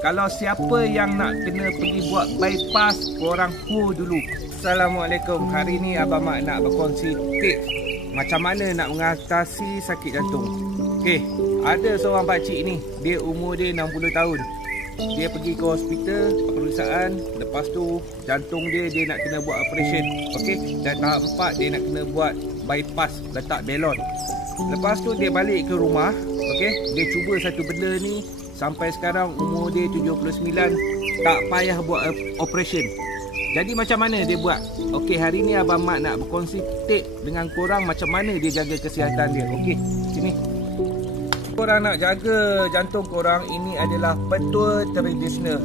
Kalau siapa yang nak kena pergi buat bypass, korang hold dulu. Assalamualaikum. Hari ni Abang Mat nak berkongsi tips macam mana nak mengatasi sakit jantung. Okey, ada seorang pakcik ni, dia umur dia 60 tahun. Dia pergi ke hospital, pemeriksaan, lepas tu jantung dia nak kena buat operation. Okey, dan tahap 4 dia nak kena buat bypass, letak balon. Lepas tu dia balik ke rumah. Okey, dia cuba satu benda ni sampai sekarang umur dia 79, tak payah buat operation. Jadi macam mana dia buat? Okey, hari ni Abang Mat nak berkongsi tip dengan korang macam mana dia jaga kesihatan dia. Okey, sini. Korang nak jaga jantung korang, ini adalah betul tradisional.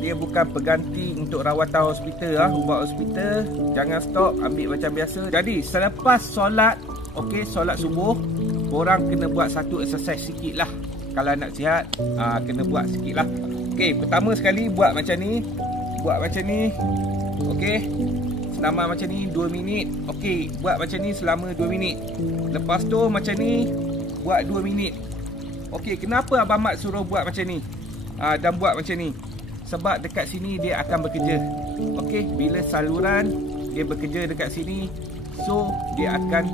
Dia bukan pengganti untuk rawatan hospital. Ubat hospital, jangan stop, ambil macam biasa. Jadi selepas solat, okey, solat subuh, korang kena buat satu exercise sikit lah. Kalau nak sihat, kena buat sikit lah. Okey, pertama sekali buat macam ni. Buat macam ni. Okey, senaman macam ni 2 minit. Okey, buat macam ni selama 2 minit. Lepas tu macam ni, buat 2 minit. Okey, kenapa Abang Mat suruh buat macam ni dan buat macam ni? Sebab dekat sini dia akan bekerja. Okey, bila saluran dia bekerja dekat sini, so dia akan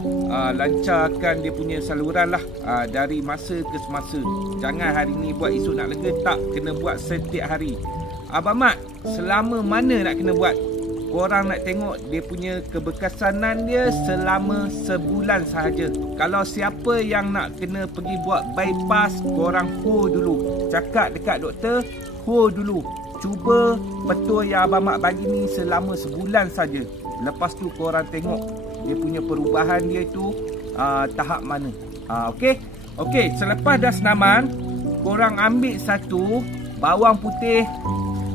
lancarkan dia punya saluran lah, dari masa ke semasa. Jangan hari ni buat, esok nak lega, tak, kena buat setiap hari. Abang Mat selama mana nak kena buat? Korang nak tengok dia punya keberkesanan dia selama sebulan sahaja. Kalau siapa yang nak kena pergi buat bypass, korang hold dulu. Cakap dekat doktor, hold dulu. Cuba betul yang Abang Mat bagi ni selama sebulan saja. Lepas tu korang tengok dia punya perubahan dia tu tahap mana. Okey. Okey, selepas dah senaman, korang ambil satu bawang putih,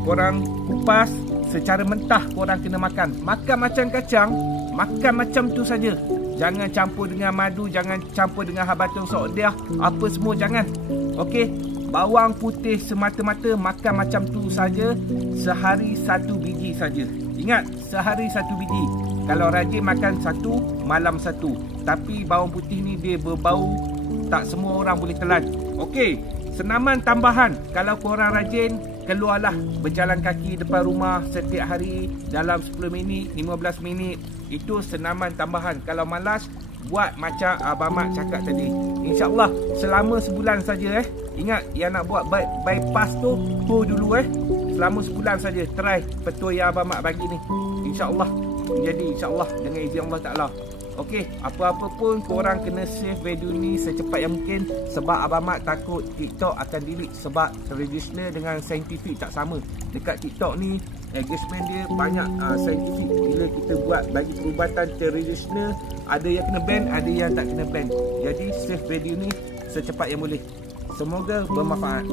korang kupas secara mentah, korang kena makan. Makan macam kacang, makan macam tu saja. Jangan campur dengan madu, jangan campur dengan habatun saudiah, apa semua jangan. Okey, bawang putih semata-mata, makan macam tu saja. Sehari 1 biji saja. Ingat, sehari 1 biji. Kalau rajin makan 1, malam 1. Tapi bawang putih ni dia berbau, tak semua orang boleh telan. Okey, senaman tambahan. Kalau korang rajin, keluarlah berjalan kaki depan rumah setiap hari dalam 10 minit, 15 minit. Itu senaman tambahan. Kalau malas, buat macam Abang Mat cakap tadi. InsyaAllah selama sebulan saja. Ingat, yang nak buat bypass tu, hold dulu. Selama sebulan saja. Try betul yang Abang Mat bagi ni. InsyaAllah menjadi, insyaAllah, dengan izin Allah Ta'ala. Okey, apa-apa pun korang kena save video ni secepat yang mungkin. Sebab Abang Mat takut TikTok akan delete. Sebab tradisional dengan saintifik tak sama. Dekat TikTok ni engagement dia banyak saintifik. Bila kita buat bagi perubatan tradisional, ada yang kena ban, ada yang tak kena ban. Jadi save video ni secepat yang boleh. Semoga bermanfaat.